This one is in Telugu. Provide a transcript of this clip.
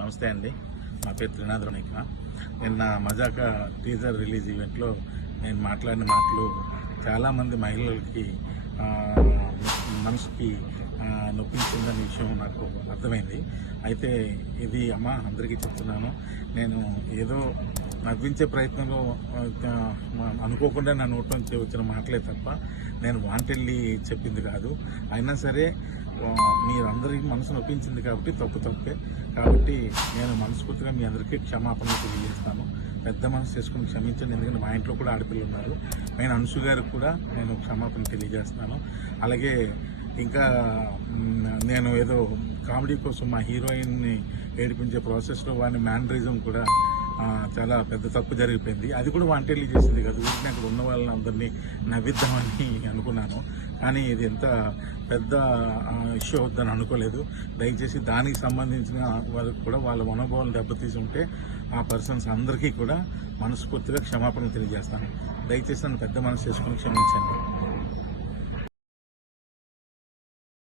నమస్తే అండి. నా పేరు త్రినాథ్ రణిక నిన్న మజాక టీజర్ రిలీజ్ ఈవెంట్లో నేను మాట్లాడిన మాటలు చాలామంది మహిళలకి మనసుకి నొప్పించిందనే విషయం నాకు అర్థమైంది. అయితే ఇది అమ్మ అందరికీ చెప్తున్నాను. నేను ఏదో నవ్వించే ప్రయత్నంలో అనుకోకుండా నా నోట్ నుంచి వచ్చిన మాటలే తప్ప నేను వాంటెళ్ళి చెప్పింది కాదు. అయినా సరే మీరందరికీ మనసు నొప్పించింది కాబట్టి తప్పు తప్పే. కాబట్టి నేను మనస్ఫూర్తిగా మీ అందరికీ క్షమాపణ తెలియజేస్తాను. పెద్ద మనసు చేసుకుని క్షమించండి ఎందుకంటే మా ఇంట్లో కూడా ఆడపిల్లలు ఉన్నారు. నేను అనుసు గారికి కూడా నేను క్షమాపణ తెలియజేస్తాను. అలాగే ఇంకా నేను ఏదో కామెడీ కోసం మా హీరోయిన్ని ఏడిపించే ప్రాసెస్లో వాడిని మ్యానరిజం కూడా చాలా పెద్ద తప్పు జరిగిపోయింది. అది కూడా వాంటెడ్లీ చేసింది కదా. ఊరికి అక్కడ ఉన్న వాళ్ళని అందరినీ నవ్విద్దామని అనుకున్నాను. కానీ ఇది ఎంత పెద్ద ఇష్యూ అవుద్దని అనుకోలేదు. దయచేసి దానికి సంబంధించిన వాళ్ళకి కూడా వాళ్ళ మనోభావాలు దెబ్బతీసి ఉంటే ఆ పర్సన్స్ అందరికీ కూడా మనస్ఫూర్తిగా క్షమాపణ తెలియజేస్తాను. దయచేసి నన్ను పెద్ద మనసు చేసుకుని క్షమించండి.